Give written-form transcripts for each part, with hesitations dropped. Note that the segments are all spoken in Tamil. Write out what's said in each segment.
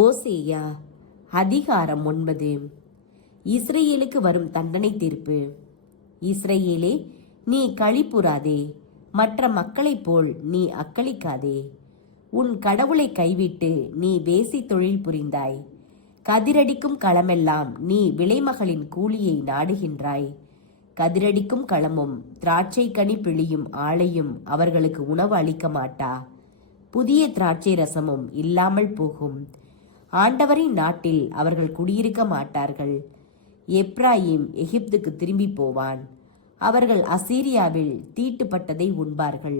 ஓசேயா அதிகாரம் 9. இஸ்ரேலுக்கு வரும் தண்டனை தீர்ப்பு. இஸ்ரேலே, நீ களிப்புறாதே, மற்ற மக்களைப் போல் நீ அக்களிக்காதே. உன் கடவுளை கைவிட்டு நீ வேசி தொழில் புரிந்தாய். கதிரடிக்கும் களமெல்லாம் நீ விலைமகளின் கூலியை நாடுகின்றாய். கதிரடிக்கும் களமும் திராட்சை கனி பிழியும் ஆலையும் அவர்களுக்கு உணவு அளிக்க மாட்டா. புதிய திராட்சை ரசமும் இல்லாமல் போகும். ஆண்டவரின் நாட்டில் அவர்கள் குடியிருக்க மாட்டார்கள். எப்ராயிம் எகிப்துக்கு திரும்பி போவான். அவர்கள் அசீரியாவில் தீட்டுப்பட்டதை உண்பார்கள்.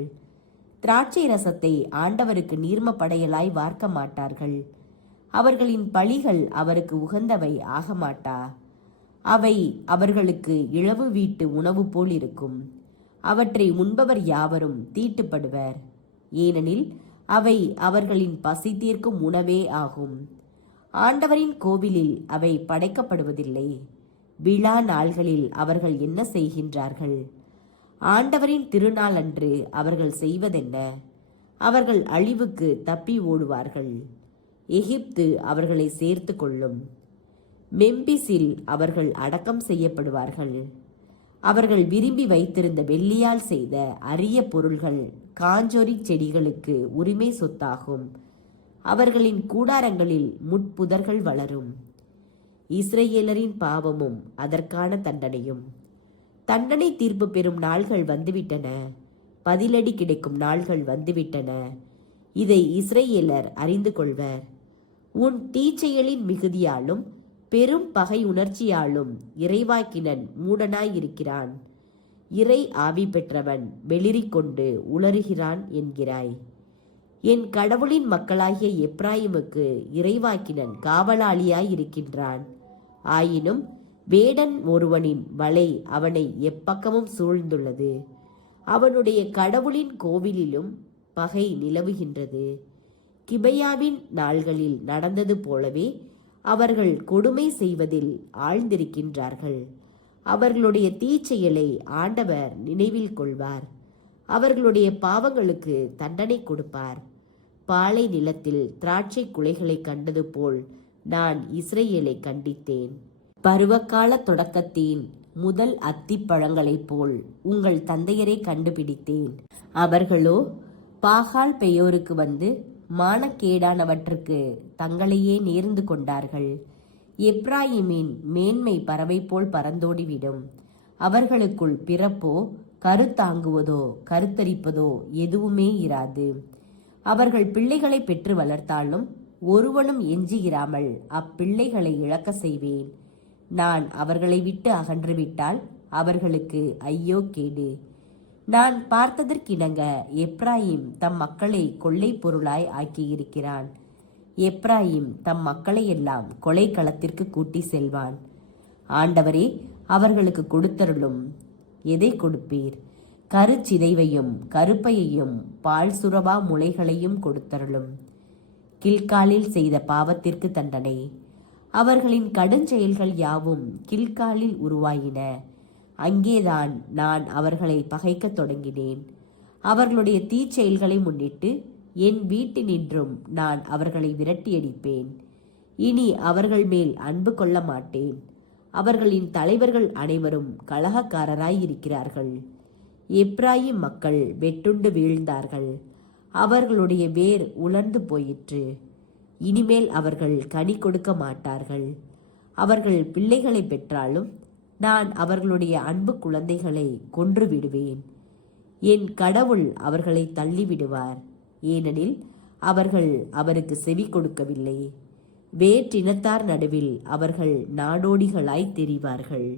திராட்சை ரசத்தை ஆண்டவருக்கு நீர்ம படையலாய் வார்க்க மாட்டார்கள். அவர்களின் பழிகள் அவருக்கு உகந்தவை ஆக மாட்டா. அவை அவர்களுக்கு இழவு வீட்டு உணவு போல் இருக்கும். அவற்றை உண்பவர் யாவரும் தீட்டுப்படுவர். ஏனெனில் அவை அவர்களின் பசி தீர்க்கும் உணவே ஆகும். ஆண்டவரின் கோவிலில் அவை படைக்கப்படுவதில்லை. விழா நாள்களில் அவர்கள் என்ன செய்கின்றார்கள்? ஆண்டவரின் திருநாள் அன்று அவர்கள் செய்வதென்ன? அவர்கள் அழிவுக்கு தப்பி ஓடுவார்கள். எகிப்து அவர்களை சேர்த்து கொள்ளும். மெம்பிஸில் அவர்கள் அடக்கம் செய்யப்படுவார்கள். அவர்கள் விரும்பி வைத்திருந்த வெள்ளியால் செய்த அரிய பொருள்கள் காஞ்சொரி செடிகளுக்கு உரிமை சொத்தாகும். அவர்களின் கூடாரங்களில் முட்புதர்கள் வளரும். இஸ்ரேலரின் பாவமும் அதற்கான தண்டனையும். தண்டனை தீர்ப்பு பெறும் நாள்கள் வந்துவிட்டன. பதிலடி கிடைக்கும் நாள்கள் வந்துவிட்டன. இதை இஸ்ரேலர் அறிந்து கொள்வர். உன் தீச்செயலின் மிகுதியாலும் பெரும் பகை உணர்ச்சியாலும் இறைவாக்கினன் மூடனாயிருக்கிறான். இறை ஆவி பெற்றவன் வெளிரி கொண்டு உளறுகிறான் என்கிறாய். என் கடவுளின் மக்களாகிய எப்ராயிமுக்கு இறைவாக்கினன் காவலாளியாய் இருக்கின்றான். ஆயினும் வேடன் ஒருவனின் வலை அவனை எப்பக்கமும் சூழ்ந்துள்ளது. அவனுடைய கடவுளின் கோவிலிலும் பகை நிலவுகின்றது. கிபையாவின் நாள்களில் நடந்தது போலவே அவர்கள் கொடுமை செய்வதில் ஆழ்ந்திருக்கின்றார்கள். அவர்களுடைய தீச்செயலை ஆண்டவர் நினைவில் கொள்வார். அவர்களுடைய பாவங்களுக்கு தண்டனை கொடுப்பார். பாலை நிலத்தில் திராட்சை குலைகளை கண்டது போல் நான் இஸ்ரேலை கண்டித்தேன். பருவகால தொடக்கத்தின் முதல் அத்திப்பழங்களைப் போல் உங்கள் தந்தையரை கண்டுபிடித்தேன். அவர்களோ பாகால் பெயோருக்கு வந்து மானக்கேடானவற்றுக்கு தங்களையே நேர்ந்து கொண்டார்கள். எப்ராயிமின் மேன்மை பறவை போல் பறந்தோடிவிடும். அவர்களுக்குள் பிறப்போ கருத்தாங்குவதோ கருத்தரிப்பதோ எதுவுமே இராது. அவர்கள் பிள்ளைகளை பெற்று வளர்த்தாலும் ஒருவனும் எஞ்சியிராமல் அப்பிள்ளைகளை இழக்க செய்வேன். நான் அவர்களை விட்டு அகன்றுவிட்டால் அவர்களுக்கு ஐயோ கேடு. நான் பார்த்ததற்கிணங்க எப்ராயிம் தம் மக்களை கொள்ளை பொருளாய் ஆக்கியிருக்கிறான். எப்ராயிம் தம் மக்களை எல்லாம் கொலை களத்திற்கு கூட்டி செல்வான். ஆண்டவரே, அவர்களுக்கு கொடுத்தருளும். எதை கொடுப்பீர்? கருச்சிதைவையும் கருப்பையையும் பால் சுரவா முளைகளையும் கொடுத்தருளும். கில்காலில் செய்த பாவத்திற்கு தண்டனை. அவர்களின் கடுஞ்செயல்கள் யாவும் கில்காலில் உருவாயின. அங்கேதான் நான் அவர்களை பகைக்கத் தொடங்கினேன். அவர்களுடைய தீச்செயல்களை முன்னிட்டு என் வீட்டினின்றும் நான் அவர்களை விரட்டியடிப்பேன். இனி அவர்கள் மேல் அன்பு கொள்ள மாட்டேன். அவர்களின் தலைவர்கள் அனைவரும் கலகக்காரராய் இருக்கிறார்கள். எப்ராயிம் மக்கள் வெட்டுண்டு வீழ்ந்தார்கள். அவர்களுடைய வேர் உலர்ந்து போயிற்று. இனிமேல் அவர்கள் கனி கொடுக்க மாட்டார்கள். அவர்கள் பிள்ளைகளை பெற்றாலும் நான் அவர்களுடைய அன்பு குழந்தைகளை கொன்று விடுவேன். என் கடவுள் அவர்களை தள்ளிவிடுவார். ஏனெனில் அவர்கள் அவருக்கு செவி கொடுக்கவில்லை. வேற்றினத்தார் நடுவில் அவர்கள் நாடோடிகளாய் தெரிவார்கள்.